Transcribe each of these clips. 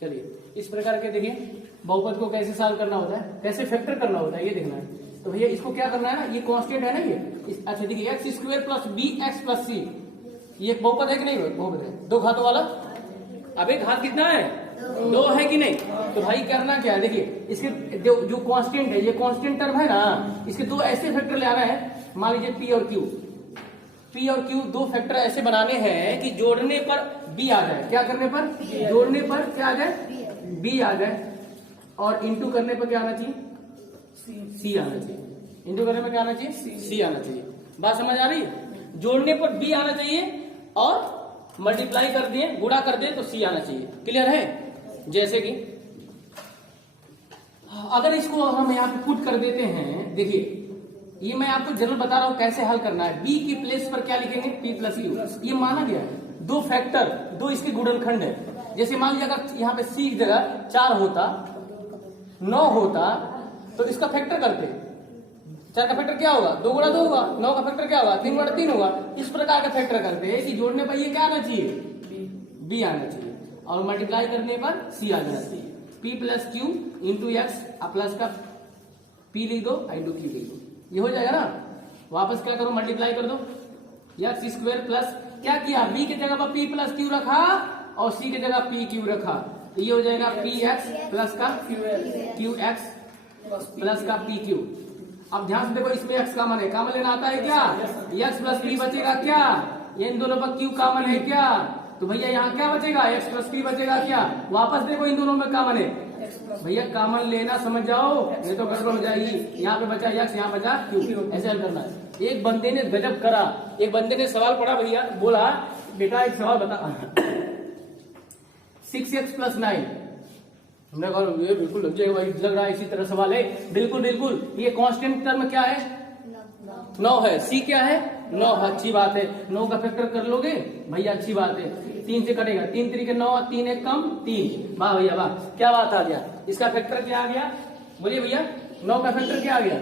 चलिए इस प्रकार के देखिए बहुपद को कैसे सॉल्व करना होता है, कैसे फैक्टर करना होता है ये देखना है। तो भैया इसको क्या करना है ना, ये कांस्टेंट है ना ये अच्छा देखिए x square plus b x plus c, ये एक बहुपद है कि नहीं? बहुपद है, दो घातों वाला। अब एक घात कितना है? दो है कि नहीं? तो भाई करना क्या है, देखिए इसके जो कांस्टेंट है, ये कांस्टेंट टर्म है ना, इसके दो ऐसे फैक्टर ले आना है। मान लीजिए पी और क्यू, पी और क्यू दो फैक्टर ऐसे बनाने हैं कि जोड़ने पर बी आ जाए। क्या करने पर? जोड़ने पर क्या आ जाए? बी आ जाए। और इंटू करने पर क्या आना चाहिए? सी आना चाहिए। इंटू करने पर क्या आना चाहिए? सी आना चाहिए। बात समझ आ रही है? जोड़ने पर बी आना चाहिए और मल्टीप्लाई कर दिए, गुणा कर दिए तो सी आना चाहिए। क्लियर है? जैसे कि अगर इसको हम यहाँ पे पुट कर देते हैं, देखिए ये मैं आपको जरूर बता रहा हूं कैसे हल करना है। बी की प्लेस पर क्या लिखेंगे? P plus you. ये माना गया है, दो फैक्टर, दो इसके गुणनखंड है। जैसे मान लीजिए अगर यहाँ पे सी की जगह 4 होता, 9 होता, तो इसका फैक्टर करते। 4 का फैक्टर क्या होगा? 2 गुणा 2 होगा। 9 का फैक्टर क्या होगा? 3 गुणा 3 होगा। इस प्रकार का फैक्टर करते हैं कि जोड़ने पर ये क्या आना चाहिए? बी आना चाहिए और मल्टीप्लाई करने पर सी आ जाना चाहिए। P plus Q into x, plus का पी लिख दो, इंटू क्यू लिख दो, ये हो जाएगा ना। वापस क्या करो? मल्टीप्लाई कर दो। एक्स स्क्वायर प्लस क्या किया? बी की जगह पर पी प्लस क्यू रखा और सी की जगह पी क्यू रखा, तो ये हो जाएगा पी एक्स प्लस का क्यू एक्स प्लस का पी क्यू। अब ध्यान से देखो, इसमें एक्स कॉमन है, कॉमन लेना आता है क्या? एक्स प्लस पी बचेगा क्या? ये इन दोनों पर क्यू कॉमन है क्या? तो भैया यहाँ क्या बचेगा? एक्स प्लस पी बचेगा क्या? वापस देखो इन दोनों में कॉमन है भैया, कॉमन लेना समझ जाओ, नहीं तो गड़बड़ हो जाएगी। यहाँ पे बचा एक्स, यहाँ बचा क्यू, ऐसे हल करना है। एक बंदे ने गजब करा, एक बंदे ने सवाल पढ़ा भैया, बोला बेटा एक सवाल बता 6x प्लस 9। हमने कहा ये बिल्कुल लग जाएगा भाई, लग रहा है इसी तरह सवाल है। बिल्कुल बिल्कुल, ये कांस्टेंट टर्म क्या है? 9 है। सी क्या है? 9। अच्छी बात है, 9 का फैक्टर कर लोगे भैया, अच्छी बात है। 3 से कटेगा, 3 3 9, 3 1 कम 3। वाह भैया वाह, क्या बात आ गया। इसका फैक्टर क्या आ गया? बोलिए भैया, 9 का फैक्टर क्या आ गया?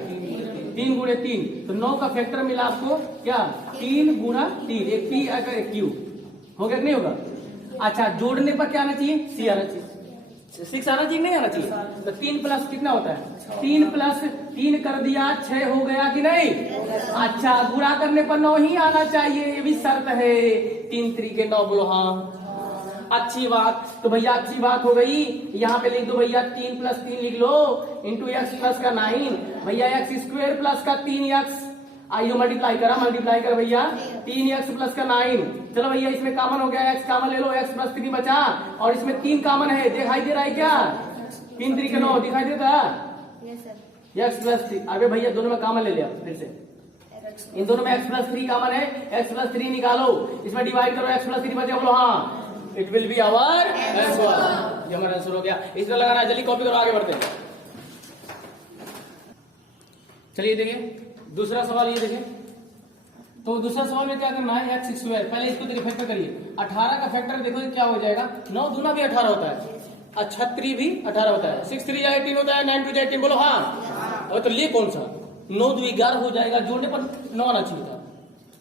3 गुणे 3। तो 9 का फैक्टर मिला आपको क्या? 3 गुणा 3, एक पी अगर एक क्यू हो गया, नहीं होगा? अच्छा, जोड़ने पर क्या आना चाहिए? सी आना चाहिए। 6 आना चाहिए, नहीं आना चाहिए? तो 3 प्लस कितना होता है? 3 प्लस 3 कर दिया 6 हो गया कि नहीं? अच्छा, गुणा करने पर 9 ही आना चाहिए, ये भी शर्त है। 3 3 के 9 बोलो हाँ, अच्छी बात। तो भैया अच्छी बात हो गई, यहाँ पे लिख दो भैया 3 प्लस 3 लिख लो इंटू एक्स प्लस का 9। भैया एक्स स्क्वायर प्लस का 3x, आइयो मल्टीप्लाई कर भैया 3x प्लस का 9। चलो भैया इसमें कॉमन हो गया, एक्स कॉमन ले लो, एक्स प्लस 3 बचा और इसमें 3 कॉमन है, दिखाई दे रहा है क्या? 3 3 के 9 दिखाई देता है? X plus 3। अबे भैया दोनों में कॉमन ले लिया, फिर से इन दोनों में एक्स प्लस 3 कॉमन है, एक्स प्लस 3 निकालो, इसमें डिवाइड करो, एक्स प्लस 3 बचा, बोलो हाँ, it will be our answer. ये हमारा आंसर हो गया। इस तरह लगाना है, जल्दी कॉपी करो, आगे बढ़ते हैं। चलिए देखिए दूसरा सवाल, ये देखिए। तो दूसरा सवाल में क्या करना है? एक्स स्क्वायर, पहले इसको देखिए फैक्टर करिए। 18 का फैक्टर देखो क्या हो जाएगा? 9 दूना भी 18 होता है, अच्छा 3 भी 18 होता है, 6 3 18 होता है, 9 2 18, बोलो हाँ। और तो लिए कौन सा? 9 2 11 हो जाएगा, जोड़ने पर 9 आना चाहिए था,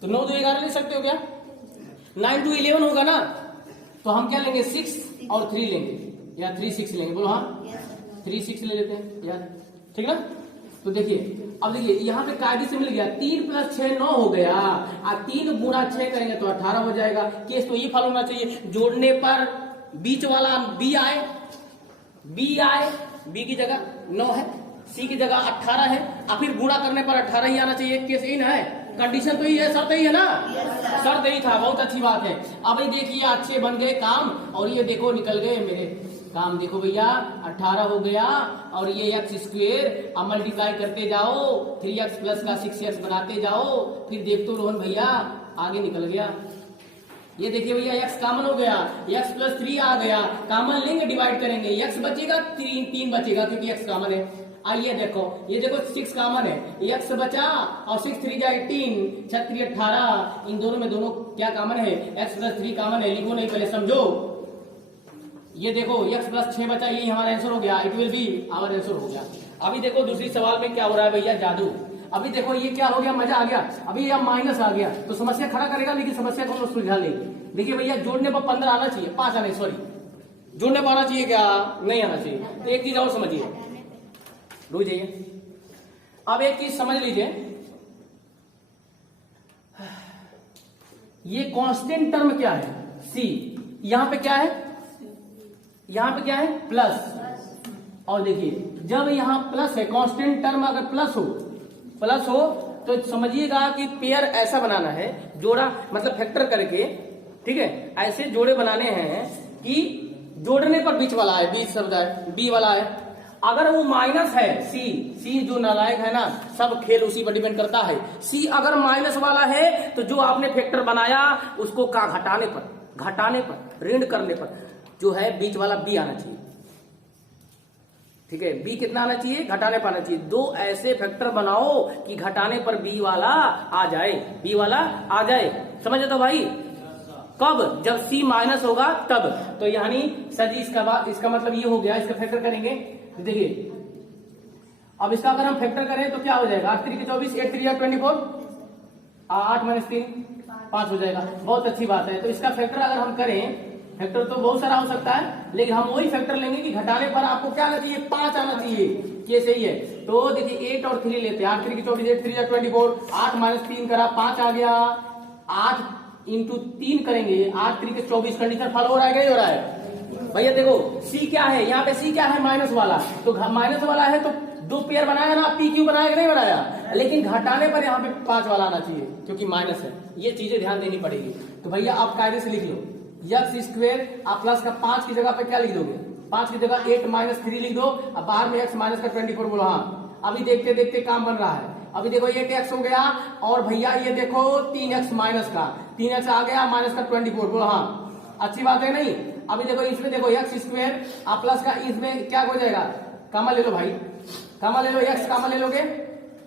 तो 9 2 11 ले सकते हो क्या? 9 2 11 होगा ना, तो हम क्या लेंगे? 6 और 3 लेंगे, या 3 6 लेंगे, बोलो हाँ 3 6 ले लेते हैं यार, ठीक ना। तो देखिए अब देखिए यहाँ पे कायदे से मिल गया, 3 प्लस 6 9 हो गया, और 3 गुणा 6 करेंगे तो 18 हो जाएगा। केस तो ये फॉलो होना चाहिए, जोड़ने पर बीच वाला बी आए, बी की जगह 9 है, सी की जगह 18 है, और फिर गुणा करने पर 18 ही आना चाहिए। केस यही ना है, कंडीशन तो ही है, शर्त ही है ना, शर्त यही था। बहुत अच्छी बात है। अब ये देखिए अच्छे बन गए काम, और ये देखो निकल गए मेरे काम, देखो भैया 18 हो गया, और ये एक्स स्क्वायर अब मल्टीप्लाई करते जाओ, 3x प्लस का 6x बनाते जाओ, फिर देखते रोहन भैया आगे निकल गया। ये देखिए भैया x कॉमन हो गया, x प्लस 3 आ गया, कॉमन लेंगे डिवाइड करेंगे, x बचेगा 3 बचेगा क्योंकि x कॉमन है। आइए देखो, ये देखो 6 कॉमन है, x बचा और 6 3 जा 18, 6 3 18, इन दोनों में दोनों क्या कॉमन है? x प्लस 3 कॉमन है, लिखो नहीं पहले समझो। ये देखो x प्लस 6 बचा, ये हमारा आंसर हो गया, it will be our answer हो गया। अभी देखो दूसरी सवाल में क्या हो रहा है भैया, जादू। अभी देखो ये क्या हो गया, मजा आ गया। अभी यह माइनस आ गया तो समस्या खड़ा करेगा, लेकिन समस्या को हम सुलझा लेंगे। देखिए भैया जोड़ने पर 15 आना चाहिए, 5 आने, सॉरी जोड़ने पर आना चाहिए क्या? नहीं आना चाहिए। तो एक चीज और समझिए, रुक जाइए। अब एक चीज समझ लीजिए, ये कांस्टेंट टर्म क्या है? सी। यहां पे क्या है? यहां पे क्या है? प्लस। और देखिए जब यहां प्लस है, कांस्टेंट टर्म अगर प्लस हो तो समझिएगा कि पेयर ऐसा बनाना है, जोड़ा मतलब फैक्टर करके, ठीक है, ऐसे जोड़े बनाने हैं कि जोड़ने पर बीच वाला है, बीच शब्द है, बी वाला है। अगर वो माइनस है, सी जो नालायक है ना, सब खेल उसी पर डिपेंड करता है। सी अगर माइनस वाला है तो जो आपने फैक्टर बनाया उसको का घटाने पर ऋण करने पर जो है बीच वाला बी आना चाहिए। ठीक है, बी कितना आना चाहिए? घटाने पर आना चाहिए। दो ऐसे फैक्टर बनाओ कि घटाने पर बी वाला आ जाए, समझ तो भाई? कब? जब सी माइनस होगा तब। तो यानी सर जी इसका मतलब ये हो गया, इसका फैक्टर करेंगे। देखिए अब इसका अगर हम फैक्टर करें तो क्या हो जाएगा? 8 3 24, 8 3 24, 8 - 3 5 हो जाएगा। बहुत अच्छी बात है। तो इसका फैक्टर अगर हम करें, फैक्टर तो बहुत सारा हो सकता है, लेकिन हम वही फैक्टर लेंगे कि घटाने पर आपको क्या आना चाहिए? 5 आना चाहिए। ये सही है। तो देखिए 8 और 3 लेते हैं। 8 3 24, 8 3 24, 8 - 3 करा, 5 आ गया। 8 × 3 करेंगे, 8 3 24। कंडीशन फॉलो हो रहा है क्या? हो रहा है भैया। देखो सी क्या है, यहाँ पे सी क्या है? माइनस वाला। तो माइनस वाला है तो दो पेयर बनाया ना, पी क्यू बनाया कि नहीं बनाया? लेकिन घटाने पर यहाँ पे 5 वाला आना चाहिए क्योंकि माइनस है। ये चीजें ध्यान देनी पड़ेगी। तो भैया आप कायदे से लिख लो, x स्क्वायर आप प्लस का 5 की जगह पे क्या लिख दोगे? 5 की जगह 8 - 3 लिख दो। अब बाहर में x माइनस का 24 बोलो। हाँ, अभी देखते देखते काम बन रहा है। अभी देखो 8x हो गया, और भैया ये देखो 3x माइनस का 3x आ गया, माइनस का 24 बोलो। हाँ, अच्छी बात है नहीं? अभी देखो इसमें देखो x स्क्वायर आप प्लस का, इसमें क्या हो जाएगा? कामा ले लो भाई, कामा ले लो, x कामा ले लोगे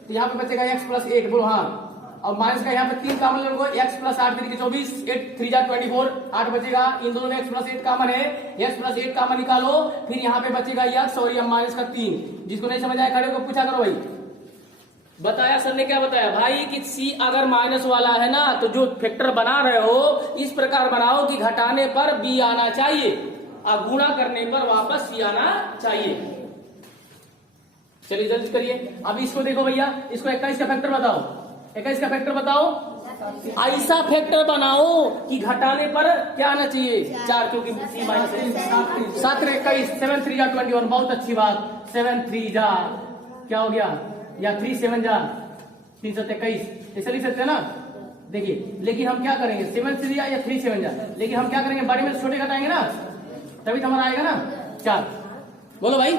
तो यहाँ पे बचेगा x + 8 बोलो। हाँ, और माइनस का यहाँ पे 3 कामन ले लोगे, x + 8 3 24, 8 3 24, 8 बचेगा। इन दोनों में x + 8 कामन है, x + 8 कामन निकालो। फिर यहाँ पे बचेगा x और ये माइनस का 3। जिसको नहीं समझ आया खड़े को पूछा करो भाई। बताया सर ने, क्या बताया भाई? कि सी अगर माइनस वाला है ना तो जो फैक्टर बना रहे हो इस प्रकार बनाओ कि घटाने पर बी आना चाहिए और गुणा करने पर वापस सी आना चाहिए। चलिए जल्दी करिए। अब इसको देखो भैया, इसको 21 का फैक्टर बताओ। 21 का फैक्टर बताओ। ऐसा फैक्टर बनाओ कि घटाने पर क्या आना चाहिए? 4, क्योंकि सी माइनस है। 7 21, 7 3 21। बहुत अच्छी बात। 7 3 क्या हो गया? या 3 7 3 7 21, ऐसे लिख सकते हैं ना? देखिए लेकिन हम क्या करेंगे? 7 3 या 3 7 लेकिन हम क्या करेंगे? बड़े में से छोटे घटाएंगे ना, तभी तो हमारा आएगा ना 4। बोलो भाई,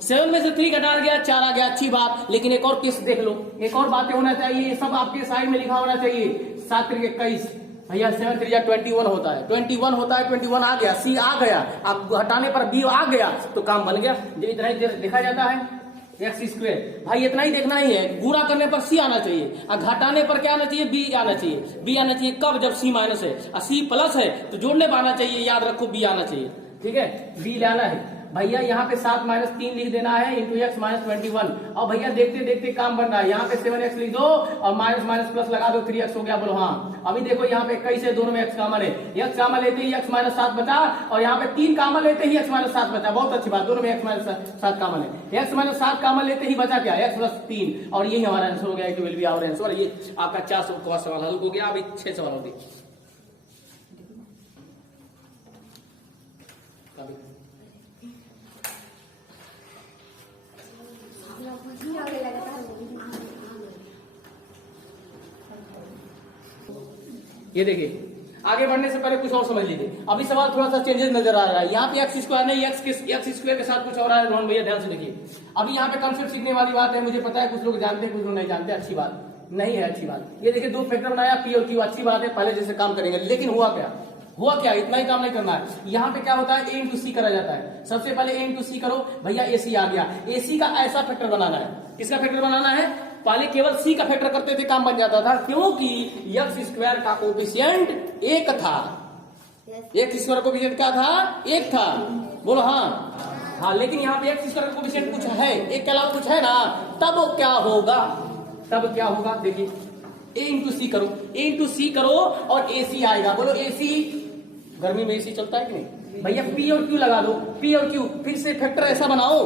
7 में से 3 घटा गया, 4 आ गया, अच्छी बात। लेकिन एक और केस देख लो, एक और बातें होना चाहिए, ये सब आपके साइड में लिखा होना चाहिए। 7 3 21 भैया, 7 3 21 होता है, 21 होता है, 21 आ गया, सी आ गया। अब हटाने पर बी आ गया तो काम बन गया। जब इतना ही देखा जाता है x स्क्वायर, भाई इतना ही देखना ही है। गुणा करने पर सी आना चाहिए और घटाने पर क्या आना चाहिए? बी आना चाहिए। बी आना चाहिए कब? जब सी माइनस है और सी प्लस है तो जोड़ने पर आना चाहिए। याद रखो बी आना चाहिए। ठीक है, बी लाना है भैया। यहाँ पे 7 - 3 लिख देना है इंटू x - 21। और भैया देखते देखते काम बन रहा है। यहाँ पे 7x लिख दो और माइनस माइनस प्लस लगा दो, 3x हो गया। बोलो हाँ। अभी देखो यहाँ पे 21 है, दोनों में x कामन है। x कामन लेते ही x - 7 बचा, और यहाँ पे 3 कामन लेते ही x - 7 बचा। बहुत अच्छी बात, दोनों में x - 7 कामन है। x - 7 कामन लेते ही बचा क्या? x + 3। और यही हमारा आंसर हो गया। It will be our answer. ये आपका 4 का सवाल हल हो गया। अभी 6 सवाल हो गए। ये देखिए, आगे बढ़ने से पहले कुछ और समझ लीजिए। अभी सवाल थोड़ा सा चेंजेस नजर आ रहा है। यहाँ पे x स्क्वायर नहीं, x स्क्वायर के साथ कुछ और आ रहा है। भैया ध्यान से देखिए, अभी यहाँ पे कंसेप्ट सीखने वाली बात है। मुझे पता है कुछ लोग जानते हैं, कुछ लोग नहीं जानते। अच्छी बात नहीं है, अच्छी बात। ये देखिए, 2 फैक्टर बनाया, पी और क्यू, अच्छी बात है। पहले जैसे काम करेंगे, लेकिन हुआ क्या? इतना ही काम नहीं करना है। यहाँ पे क्या होता है? a × c करा जाता है। सबसे पहले a × c करो भैया, ac आ गया। ac का ऐसा फैक्टर बनाना है। किसका फैक्टर बनाना है? पहले केवल c का फैक्टर करते थे, काम बन जाता था, क्योंकि x स्क्वायर का कोफिशिएंट 1 था। x स्क्वायर कोफिशिएंट क्या था? 1 था। बोलो हाँ। लेकिन यहाँ पे x स्क्वायर कोफिशिएंट कुछ है, 1 के अलावा कुछ है ना। तब क्या होगा? देखिए, a × c करो और ac आएगा। बोलो ac। गर्मी में एसी चलता है कि नहीं? भैया पी और क्यू लगा दो, पी और क्यू, फिर से फैक्टर ऐसा बनाओ,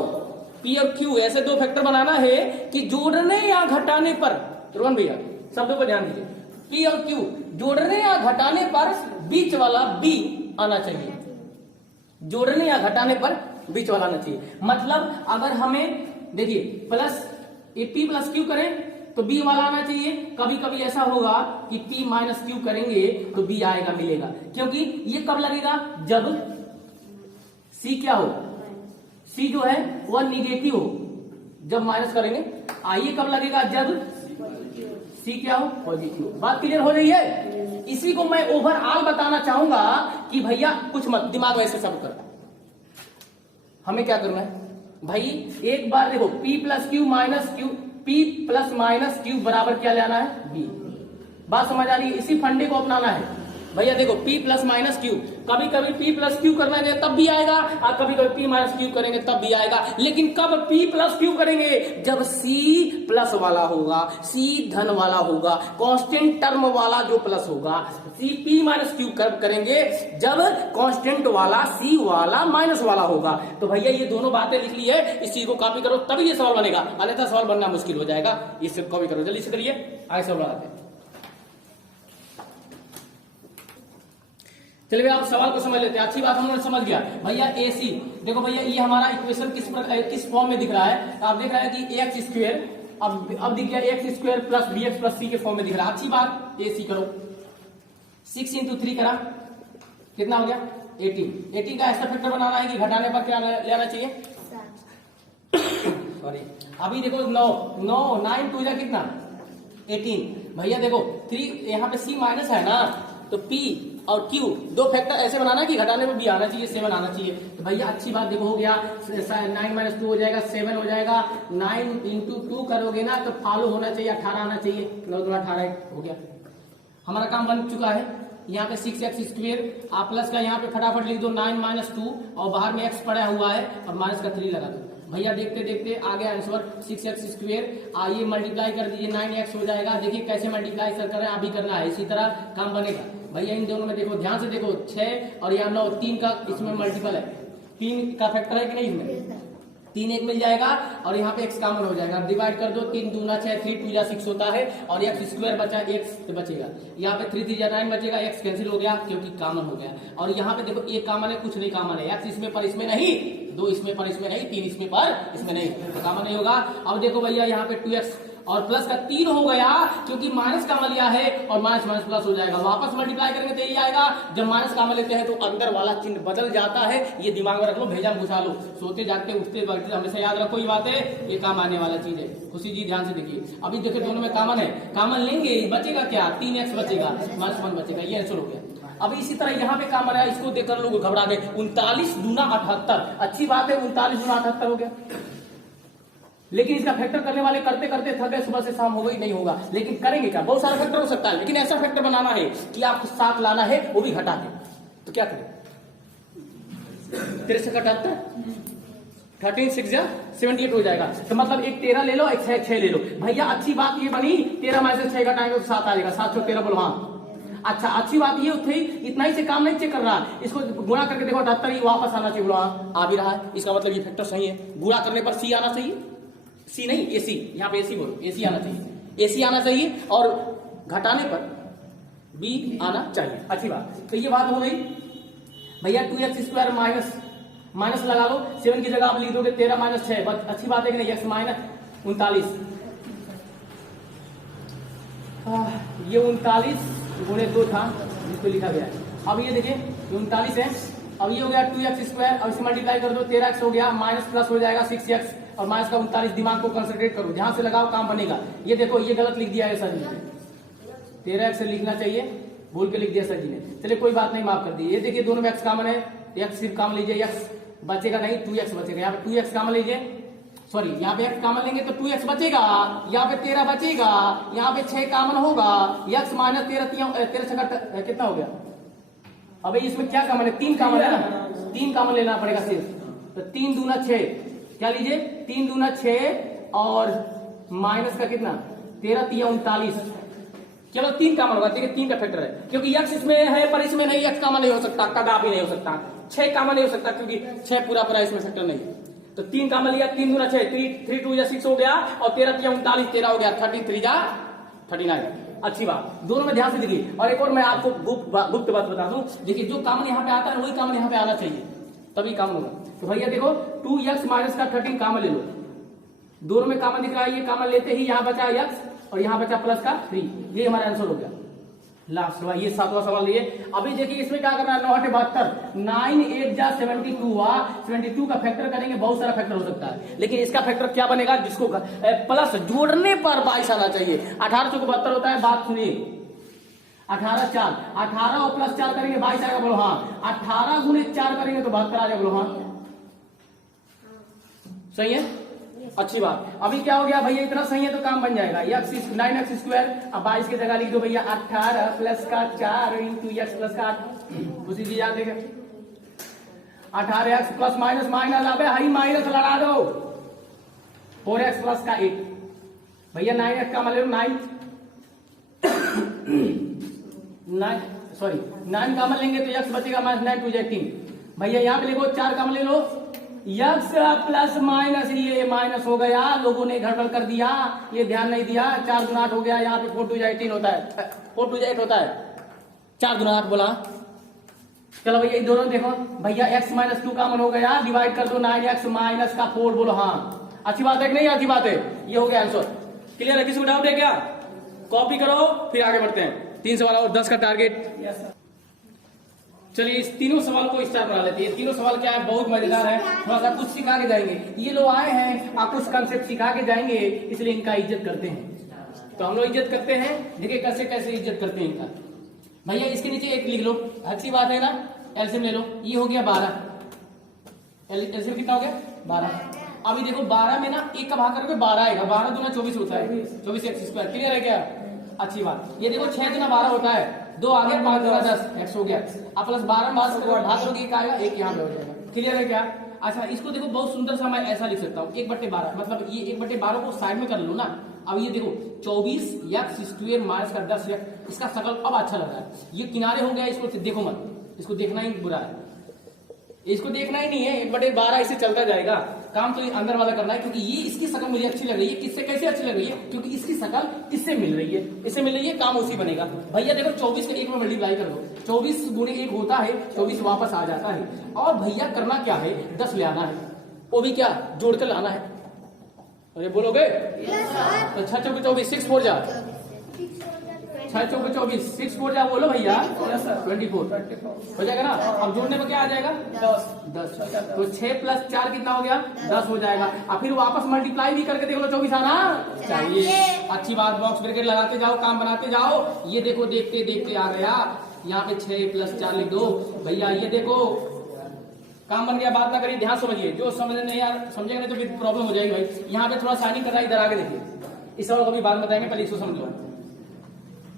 पी और क्यू ऐसे दो फैक्टर बनाना है कि जोड़ने या घटाने पर, रोहन भैया शब्दों पर ध्यान दीजिए, पी और क्यू जोड़ने या घटाने पर बीच वाला बी आना चाहिए, जोड़ने या घटाने पर बीच वाला आना चाहिए। मतलब अगर हमें देखिए plus A P plus Q करें तो बी वाला आना चाहिए, कभी कभी ऐसा होगा कि पी माइनस क्यू करेंगे तो बी आएगा मिलेगा, क्योंकि ये कब लगेगा जब सी क्या हो, सी जो है वह निगेटिव हो, जब माइनस करेंगे। आइए कब लगेगा जब सी क्या हो, पॉजिटिव हो। बात क्लियर हो रही है? इसी को मैं ओवरऑल बताना चाहूंगा कि भैया कुछ मत दिमाग वैसे सब कर, हमें क्या करना है भाई, एक बार देखो P plus Q minus Q, P plus minus Q बराबर क्या लाना है B। बात समझ आ रही है? इसी फंडे को अपनाना है भैया। देखो P प्लस माइनस क्यू, कभी कभी P प्लस क्यू करेंगे तब भी आएगा और कभी कभी P माइनस क्यू करेंगे तब भी आएगा, लेकिन कब P प्लस क्यू करेंगे जब C प्लस वाला होगा, C धन वाला होगा, कांस्टेंट टर्म वाला जो प्लस होगा। C P माइनस क्यू कब करेंगे जब कांस्टेंट वाला C वाला माइनस वाला होगा। तो भैया ये दोनों बातें लिख ली है, इस चीज को कॉपी करो तभी ये सवाल बनेगा, अन्यथा सवाल बनना मुश्किल हो जाएगा। इसे कॉपी करो, जल्दी से करिए, आगे सवाल बनाते हैं। चलिए आप सवाल को समझ लेते हैं। अच्छी बात हम लोग समझ गया भैया। AC देखो भैया, ये हमारा इक्वेशन किस फॉर्म में दिख रहा है, आप देख रहे हैं कि एक्स स्क्वायर, अब दिख गया x square plus b x plus c के फॉर्म में दिख रहा है। अच्छी बात, AC करो, 6 इंटू 3 करा, कितना हो गया 18। 18 का ऐसा फैक्टर बनाना है कि घटाने पर क्या लेना चाहिए, सॉरी अभी देखो 9 2 जा कितना 18। भैया देखो 3 यहाँ पे C माइनस है ना, तो P और Q दो फैक्टर ऐसे बनाना है कि घटाने में भी आना चाहिए, 7 आना चाहिए। तो भैया अच्छी बात देखो हो गया, 9 माइनस 2 हो जाएगा 7 हो जाएगा। 9 इंटू 2 करोगे ना तो फॉलो होना चाहिए 18 आना चाहिए, 9 2 18 हो गया। हमारा काम बन चुका है। यहाँ पे 6x स्क्वायर, आप प्लस का यहाँ पे फटाफट लिख दो 9 माइनस 2 और बाहर में x पड़ा हुआ है और माइनस का 3 लगा दो। भैया देखते देखते आ गया आंसर 6x स्क्वायर। आइए मल्टीप्लाई कर दीजिए, 9x हो जाएगा। देखिए कैसे मल्टीप्लाई सर कर रहे हैं, अभी करना है, इसी तरह काम बनेगा। भैया इन दोनों में देखो ध्यान से देखो, 6 और यहाँ 9, 3 का इसमें मल्टीपल है, 3 का फैक्टर है कि नहीं, इसमें 3 एक मिल जाएगा और यहाँ पे x कॉमन हो जाएगा। डिवाइड कर दो, 3 दूना 6, 3 2 जा 6 होता है और x स्क्वायर बचा, x बचेगा। यहाँ पे 3 3 जा 9 बचेगा, x कैंसिल हो गया क्योंकि कॉमन हो गया। और यहाँ पे देखो एक कॉमन है, कुछ नहीं कॉमन है, x इसमें पर इसमें नहीं, 2 इसमें पर इसमें नहीं, 3 इसमें पर इसमें नहीं, तो कॉमन नहीं होगा। अब देखो भैया यहाँ पे 2x और प्लस का 3 हो गया क्योंकि माइनस कॉमन लिया है और माइनस माइनस प्लस हो जाएगा। वापस मल्टीप्लाई करेंगे तो यही आएगा। जब माइनस कॉमन लेते हैं तो अंदर वाला चिन्ह बदल जाता है, ये दिमाग में रख लो, भेजा घुसा लो, सोते जागते उठते बैठते हमेशा याद रखो ये बात है, ये काम आने वाला चीज है। खुशी जी ध्यान से देखिए, अभी देखिए दोनों में कॉमन है, कॉमन लेंगे बचेगा क्या, 3x बचेगा, माइनस 1 बचेगा, ये आंसर हो गया। अब इसी तरह यहाँ पे कॉमन है, इसको देखकर लोग घबरा गए, 39 दूना 78। अच्छी बात है, 39 दूना 78 हो गया, लेकिन इसका फैक्टर करने वाले करते करते थक गए, सुबह से शाम हो गई, नहीं होगा। लेकिन करेंगे क्या, बहुत सारा फैक्टर हो सकता है, लेकिन ऐसा फैक्टर बनाना है कि आपको 7 लाना है, वो भी घटा दे। तो क्या करें, 13 से 78, 13 6 जा 78 हो जाएगा। तो मतलब एक 13 ले लो, एक 6 ले लो। भैया अच्छी बात ये बनी, 13 में से 6 घटाएंगे तो 7 आएगा, 7 13 बोलो हाँ। अच्छा अच्छी बात ये थी, इतना ही से काम नहीं चेक कर रहा, इसको गुणा करके देखो 78 वापस आना चाहिए, बोलो हाँ आ भी रहा है, इसका मतलब ये फैक्टर सही है। गुणा करने पर C आना चाहिए, C नहीं AC, यहाँ पे AC बोलो, AC आना चाहिए, AC आना चाहिए और घटाने पर B आना चाहिए। अच्छी बात, तो ये बात हो गई भैया। 2x स्क्वायर माइनस लगा लो, 7 की जगह आप लिख दोगे 13 माइनस 6, अच्छी बात है कि नहीं, x माइनस 39, ये 39 गुणे 2 था जिसको लिखा गया है। अब ये देखिए 39 है, अब ये हो गया 2x स्क्वायर, अब इसे मल्टीप्लाई कर दो, 13x हो गया, माइनस प्लस हो जाएगा 6x और माइनस का 39। दिमाग को कंसंट्रेट करो, ध्यान से लगाओ, काम बनेगा। ये देखो ये गलत लिख दिया है सर जी ने, 13x से लिखना चाहिए, भूल के लिख दिया सर जी ने। चलिए कोई बात नहीं, माफ कर दी। ये देखिए दोनों में x कॉमन है, x सिर्फ कॉमन लीजिए, x बचेगा नहीं, 2x बचेगा। यहाँ पे 2x कॉमन लीजिए, सॉरी यहाँ पे x कॉमन लेंगे तो 2x बचेगा, यहाँ पे 13 बचेगा, यहाँ पे 6 कॉमन होगा, x माइनस 13 कितना हो गया। अब इसमें क्या कॉमन है, 3 कॉमन है ना, 3 कॉमन लेना पड़ेगा सिर्फ। तो 3 दूना 6, क्या लीजिए 3 दूना 6 और माइनस का कितना 13 3 39, चलो 3 कॉमन होगा। देखिए 3 का फैक्टर है, क्योंकि x इसमें है पर इसमें नहीं, x कॉमन नहीं हो सकता, कदा भी नहीं हो सकता। 6 कॉमन नहीं हो सकता क्योंकि 6 पूरा पूरा इसमें फैक्टर नहीं है। तो 3 कॉमन लिया, 3 दूना 6, 3 2 या 6 हो गया, और 13 3 39, 13 हो गया, 33 जा 39। अच्छी बात, दोनों में ध्यान से देखिए। और एक और मैं आपको गुप्त बात बता दूं, देखिए जो कॉमन यहाँ पे आता है वही कॉमन यहाँ पे आना चाहिए, तभी कॉमन होगा। तो भैया देखो 2x माइनस का 13 कॉमन ले लो, दोनों में कॉमन दिख रहा है, ये कॉमन लेते ही यहाँ बचा x और यहाँ बचा प्लस का 3, ये हमारा आंसर हो गया। लास्ट सवाल, ये 7वां सवाल लिए। अभी देखिए इसमें क्या करना है, 9 8 72, 9 8 जा 72 हुआ, 72 का फैक्टर करेंगे, बहुत सारा फैक्टर हो सकता है, लेकिन इसका फैक्टर क्या बनेगा, जिसको प्लस जोड़ने पर 22 आना चाहिए। 18 चौको 72 होता है, बात सुनिए, 18 4, 18 और प्लस 4 करेंगे 22 आएगा, बोलो हाँ। 18 गुणे 4 करेंगे तो 72 आ जाएगा, बोलो हाँ। सही है, अच्छी बात। अभी क्या हो गया भैया, इतना सही है तो काम बन जाएगा, 9x स्क्वायर, अब 22 की जगह लिख दो भैया 18 प्लस का 4 इंटू x प्लस का 8, उसी चीज याद देगा। 18x प्लस माइनस माइनस, अबे हाई माइनस लड़ा दो, 4x प्लस का 8, भैया 9x का मान लो 9 का मान लेंगे तो x बचेगा माइनस 9 2 18, भैया यहाँ पे लिखो 4 का मान ले लो, x प्लस माइनस, ये माइनस हो गया, लोगों ने गड़बड़ कर दिया, ये ध्यान नहीं दिया, 4 गुना 8 हो गया, यहाँ पे 4 2 18 होता है, 4 2 8 होता है, 4 गुना 8 बोला। चलो भैया ये दोनों देखो, भैया x माइनस 2 कॉमन हो गया, डिवाइड कर दो 9x माइनस का 4, बोलो हाँ। अच्छी बात है कि नहीं, अच्छी बात है, ये हो गया आंसर। क्लियर है, किसी को डाउट है क्या? कॉपी करो फिर आगे बढ़ते हैं, 3 सवाल और 10 का टारगेट। चलिए इस तीनों सवाल को स्टार्ट बना लेते हैं। तीनों सवाल क्या है, बहुत मजेदार है, थोड़ा सा कुछ सिखा के जाएंगे। ये लोग आए हैं आप कुछ कंसेप्ट सिखा के जाएंगे, इसलिए इनका इज्जत करते हैं। तो हम लोग इज्जत करते हैं, देखिए कैसे कैसे इज्जत करते हैं इनका। भैया इसके नीचे 1 लिख लो, अच्छी बात है ना, एलसीएम ले लो, ये हो गया 12, एलसीएम कितना हो गया 12। अभी देखो 12 में ना 1 का भाग करके 12 आएगा, 12 दूना 24 होता है, 24x स्क्वायर। क्लियर है क्या? अच्छी बात। ये देखो 6 दूना 12 होता है, 2 आगे 5 दूना 10, x हो गया। अब प्लस 12 भाग करोगे, 1 आएगा, 1 यहाँ पे हो जाएगा। क्लियर है क्या? अच्छा इसको देखो बहुत सुंदर सा मैं ऐसा लिख सकता हूँ, 1/12, मतलब ये 1/12 को साइड में कर लो ना। अब ये देखो 24x स्क्वायर माइनस का 10x, इसका शकल अब अच्छा लग रहा है। ये किनारे हो गया, इसको देखो मत, इसको देखना ही बुरा है, इसको देखना ही नहीं है। 1/12 इसे चलता जाएगा, काम तो अंदर वाला करना है, क्योंकि ये इसकी शकल मुझे अच्छी लग रही है। किससे कैसे अच्छी लग रही है? क्योंकि इसकी शकल इससे मिल रही है, इससे मिल रही है, काम उसी बनेगा। भैया देखो 24 के 1 में मल्टीप्लाई कर दो, 24 गुणे 1 होता है, 24 वापस आ जाता है। और भैया करना क्या है, 10 ले आना है, वो भी क्या जोड़कर लाना है। अरे बोलोगे? तो 6 चौके 24, 6 4 जा, 6 चौके 24, 6 4 जा, बोलो भैया 24 हो जाएगा ना। अब जोड़ने में क्या आ जाएगा 10, तो 6 प्लस 4 कितना हो गया 10 हो जाएगा। अब फिर वापस मल्टीप्लाई भी करके देख लो, 24 आना चाहिए। अच्छी बात, बॉक्स ब्रैकेट लगाते जाओ, काम बनाते जाओ। ये देखो देखते देखते आ गया, यहाँ पे 6 प्लस 4 लिख दो भैया, ये देखो काम बन गया। बात ना करिए, ध्यान समझिए, जो समझ नहीं यार समझेगा नहीं तो फिर प्रॉब्लम हो जाएगी भाई। यहाँ पे थोड़ा साइनिंग कर रहा है, इधर आगे देखिए, इस सवाल को भी बाद में बताएंगे, पहले इसको समझ लो।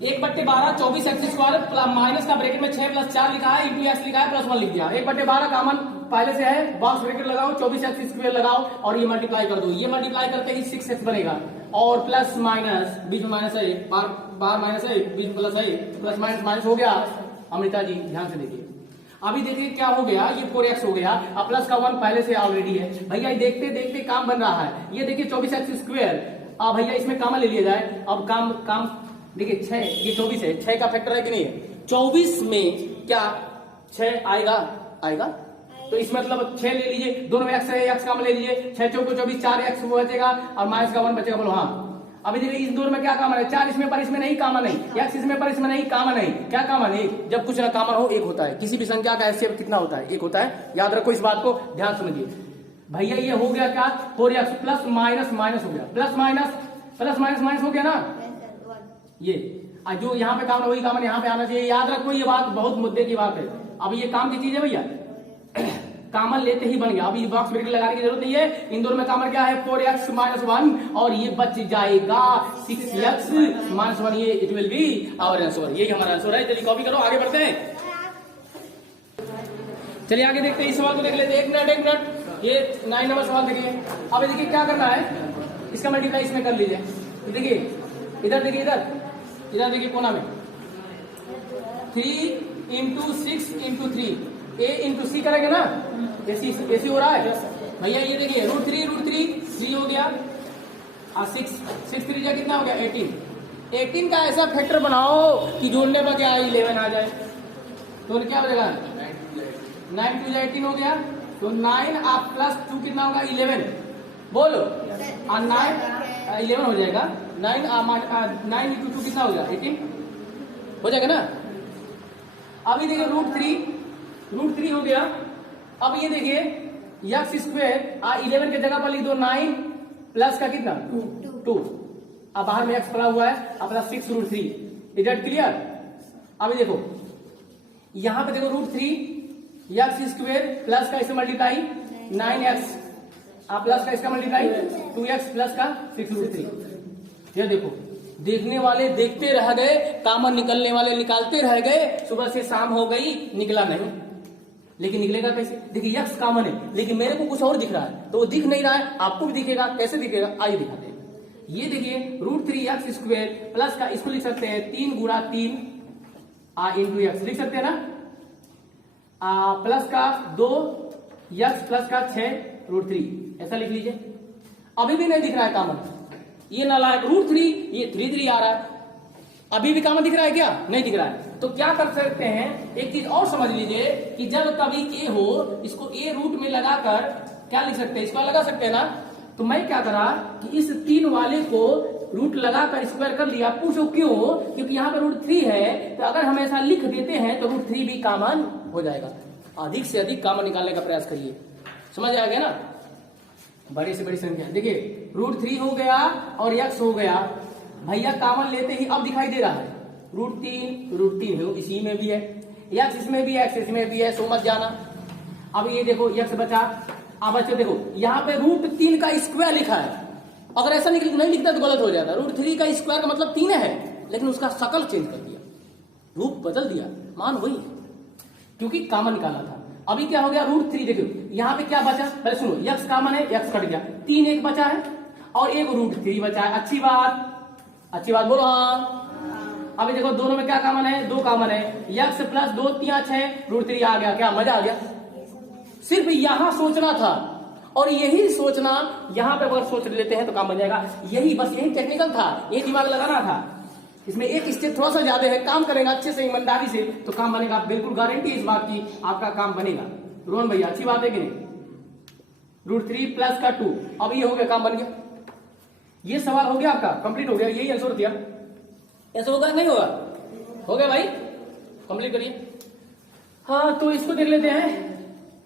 1/12 24x स्क्वायर माइनस का ब्रैकेट में 6 प्लस 4 लिखा है, इंटू x लिखा है, प्लस 1 लिख दिया। 1/12 कॉमन पहले से है, बॉक्स ब्रैकेट लगाओ, 24x स्क्वायर लगाओ और ये मल्टीप्लाई कर दो। ये मल्टीप्लाई करते ही 6x बनेगा, और प्लस माइनस बीच में माइनस है, बार माइनस है, बीच में प्लस है, प्लस माइनस माइनस हो गया। अमृता जी ध्यान से देखिए, अभी देखिए क्या हो गया, ये 4x हो गया, अब प्लस का 1 पहले से ऑलरेडी है। भैया देखते देखते काम बन रहा है। ये देखिए 24x स्क्वायर, अब भैया इसमें कॉमन ले लिया जाए। अब काम देखिए 6, ये 24 है, 6 का फैक्टर है कि नहीं है? 24 में क्या 6 आएगा, तो इस मतलब 6 ले लीजिए, दोनों में x है, x कॉमन ले लीजिए, 6 चौको 24, 4x वो बचेगा और माइनस का 1 बचेगा, बोलो हाँ। अभी देखिए इस दोनों में क्या कॉमन है, 4 इसमें पर इसमें नहीं कॉमन है, x इसमें पर इसमें नहीं कॉमन है, क्या कॉमन है? जब कुछ ना कॉमन हो 1 होता है। किसी भी संख्या का एचसीएफ कितना होता है? 1 होता है, याद रखो इस बात को, ध्यान समझिए। भैया ये हो गया क्या 4x प्लस माइनस माइनस हो गया, प्लस माइनस माइनस हो गया ना। ये जो यहाँ पे कॉमन वही कॉमन यहाँ पे आना चाहिए, याद रखो, ये बात बहुत मुद्दे की बात है। अब ये काम की चीज है भैया, कॉमन लेते ही बन गया। अभी बॉक्स ब्रैकेट लगाने की जरूरत नहीं है, इन दोनों में कॉमन क्या है 4x माइनस 1 और ये बच जाएगा 6x माइनस 1, ये it will be our answer. यही हमारा आंसर है। चलिए कॉपी करो, आगे बढ़ते हैं। चलिए आगे देखते हैं, इस सवाल को देख लेते हैं। 1 मिनट, ये 9 नंबर सवाल देखिए। अब देखिए क्या करना है, इसका मल्टीप्लाई इसमें कर लीजिए। देखिए इधर देखिए, इधर देखिए कोना में 3 × 6 × 3 ए इंटू सी करेंगे ना, ऐसी हो रहा है भैया। ये देखिए रूट थ्री हो गया और 6 3 जा कितना हो गया 18 का ऐसा फैक्टर बनाओ कि जोड़ने पर क्या 11 आ जाए। तो क्या हो जाएगा 9 2 18 हो गया। तो 9 आप प्लस 2 कितना होगा 11 बोलो, और 9 11 हो जाएगा। 9 इंटू 2 कितना हो गया 18 हो जाएगा ना। अभी देखिए रूट थ्री हो गया। अब ये देखिए यक्स स्क्वायर 11 के जगह पर लिख दो 9 प्लस का कितना 2। अब बाहर में एक्स पड़ा हुआ है अपना 6 रूट 3। Is that clear. अभी देखो यहां पे देखो रूट 3 यक्स स्क्वायर प्लस का इसे मल्टीप्लाई 9x प्लस का इसका मल्टीप्लाई 2x प्लस का 6 रूट 3। ये देखो देखने वाले देखते रह गए, कॉमन निकलने वाले निकालते रह गए। सुबह से शाम हो गई निकला नहीं, लेकिन निकलेगा कैसे। देखिए यक्स कॉमन है लेकिन मेरे को कुछ और दिख रहा है, तो वो दिख नहीं रहा है, आपको भी दिखेगा। कैसे दिखेगा आइए दिखाते हैं। ये देखिए रूट 3 यक्स स्क्वायर प्लस का इसको लिख सकते हैं 3 गुणा 3 इंटू एक्स लिख सकते हैं ना, प्लस का 2 यक्स प्लस का 6 रूट 3 ऐसा लिख लीजिए। अभी भी नहीं दिख रहा है कॉमन, ये नालायक रूट 3 ये 3 आ रहा है, अभी भी कॉमन दिख रहा है क्या नहीं दिख रहा है। तो क्या कर सकते हैं, एक चीज और समझ लीजिए कि जब कभी ए हो इसको ए रूट में लगाकर क्या लिख सकते हैं, इसको लगा सकते हैं ना। तो मैं क्या करा कि इस 3 वाले को रूट लगाकर स्क्वायर कर लिया। पूछो क्यों, क्योंकि यहाँ पे रूट 3 है, तो अगर हम ऐसा लिख देते हैं तो रूट 3 भी कॉमन हो जाएगा। अधिक से अधिक कॉमन निकालने का प्रयास करिए, समझ आ गया ना। बड़ी से बड़ी संख्या देखिए रूट 3 हो गया और यक्स हो गया भैया, कॉमन लेते ही अब दिखाई दे रहा है रूट 3 है, इसी में भी है यक्स, इसमें भी एक्स इसमें भी है, सो मत जाना। अब ये देखो यक्स बचा। अब बच्चों देखो यहाँ पे रूट 3 का स्क्वायर लिखा है, अगर ऐसा नहीं लिखता तो गलत हो जाता। रूट 3 का स्क्वायर का मतलब 3 है, लेकिन उसका शकल चेंज कर दिया, रूप बदल दिया, मान वही क्योंकि कॉमन निकाला था। अभी क्या हो गया रूट 3 देखो यहाँ पे क्या बचा, पहले सुनो यक्स कॉमन है, यक्स कट गया, 3 एक बचा है और एक रूट 3 बचा है। अच्छी बात बोलो हाँ। अभी देखो दोनों में क्या कॉमन है, 2 कॉमन है, यक्स प्लस 2 3 6 रूट 3 आ गया। क्या मजा आ गया। सिर्फ यहां सोचना था और यही सोचना यहां पे अगर सोच लेते हैं तो काम बन जाएगा। यही टेक्निकल था, ये दिमाग लगाना था। इसमें एक स्टेप थोड़ा सा ज्यादा है, काम करेगा अच्छे से ईमानदारी से तो काम बनेगा। बिल्कुल गारंटी इस बात की आपका काम बनेगा। रोहन भैया अच्छी बात है कि नहीं। रूट 3 प्लस का 2 अब ये हो गया, काम बन गया। ये सवाल हो गया आपका कंप्लीट हो गया, यही आंसर दिया। ऐसा होगा नहीं होगा, हो गया भाई, कंप्लीट करिए। हाँ तो इसको देख लेते हैं,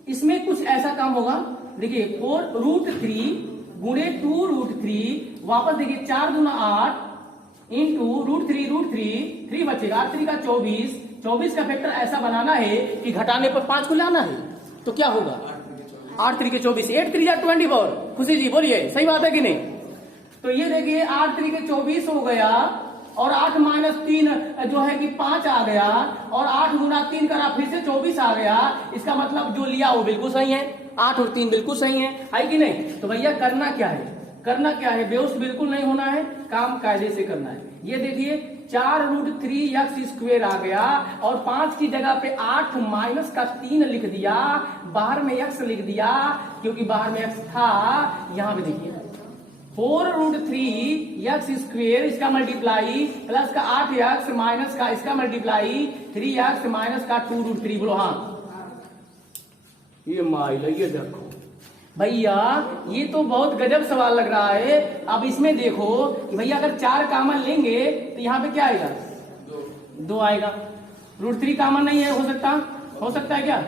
इसमें कुछ ऐसा काम होगा। देखिए 4 रूट 3 गुणे 2 रूट 3 वापस देखिए 4 गुना 8 इंटू रूट 3 बचेगा 3 का 24 का फैक्टर ऐसा बनाना है कि घटाने पर 5 को लाना है। तो क्या होगा 8 3 के 24 8 3 24। खुशी जी बोलिए सही बात है कि नहीं। तो ये देखिए 8 3 के 24 हो गया और 8 माइनस 3 जो है कि 5 आ गया और 8 गुना 3 करा फिर से 24 आ गया। इसका मतलब जो लिया वो बिल्कुल सही है, 8 और 3 बिल्कुल सही है कि नहीं। तो भैया करना क्या है, बेहोश बिल्कुल नहीं होना है, काम कायदे से करना है। ये देखिए 4 रूट 3 यक्स स्क्वायर आ गया और 5 की जगह पे 8 माइनस का 3 लिख दिया, बाहर में यक्स लिख दिया क्योंकि बाहर में यक्स था। यहां पे देखिए 4 रूट 3 यक्स स्क्वेयर इसका मल्टीप्लाई प्लस का 8 यक्स माइनस का इसका मल्टीप्लाई 3 यक्स माइनस का 2 रूट 3। बोलो हाँ। ये माइल ये देखो भैया, ये तो बहुत गजब सवाल लग रहा है। अब इसमें देखो कि भैया अगर 4 कॉमन लेंगे तो यहाँ पे क्या आएगा 2 आएगा। रूट 3 कॉमन नहीं है, हो सकता है क्या,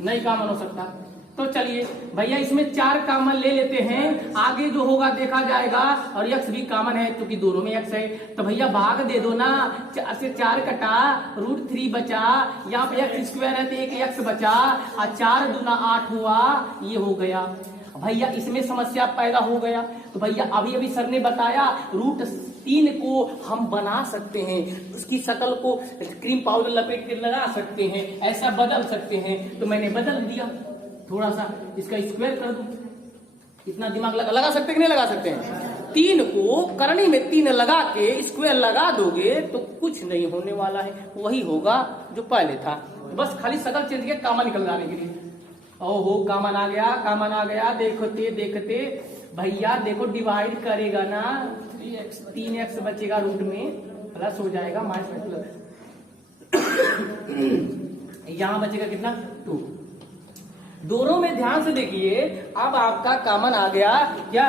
नहीं कॉमन हो सकता। तो चलिए भैया इसमें 4 कॉमन ले लेते हैं, आगे जो होगा देखा जाएगा। और यक्स भी कॉमन है क्योंकि दोनों में यक्स है। तो भैया भाग दे दो ना, 4 से 4 कटा, रूट 3 बचा, यहाँ पे यक्स स्क्वायर है तो एक यक्स बचा और 4 दूना 8 हुआ, ये हो गया। भैया इसमें समस्या पैदा हो गया। तो भैया अभी सर ने बताया रूट 3 को हम बना सकते हैं, उसकी शक्ल को क्रीम पाउडर लपेट के लगा सकते हैं, ऐसा बदल सकते हैं। तो मैंने बदल दिया, थोड़ा सा इसका स्क्वायर कर दूं। इतना दिमाग लगा सकते कि नहीं लगा सकते हैं। 3 को करनी में 3 लगा के स्क्वायर लगा दोगे तो कुछ नहीं होने वाला है, वही होगा जो पहले था। बस खाली शकल चेंज किया कामा निकल जाने के लिए। ओहो कामन आ गया, कामन आ गया, देखते देखते भैया देखो डिवाइड करेगा ना 3x बचेगा रूट में, प्लस हो जाएगा माइनस प्लस, यहां बचेगा कितना 2। दोनों में ध्यान से देखिए, अब आपका कामन आ गया क्या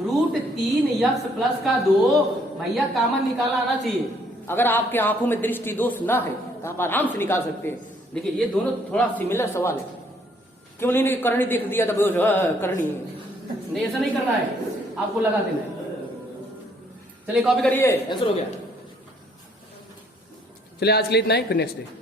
√3x प्लस का 2। भैया कामन निकालना आना चाहिए। अगर आपके आंखों में दृष्टि दोष ना है तो आप आराम से निकाल सकते हैं। देखिए ये दोनों थोड़ा सिमिलर सवाल है। क्यों नहीं करनी देख दिया था करनी नहीं, ऐसा नहीं करना है, आपको लगा देना है। चलिए कॉपी करिए, आंसर हो गया। चलिए आज के लिए इतना ही, फिर नेक्स्ट डे।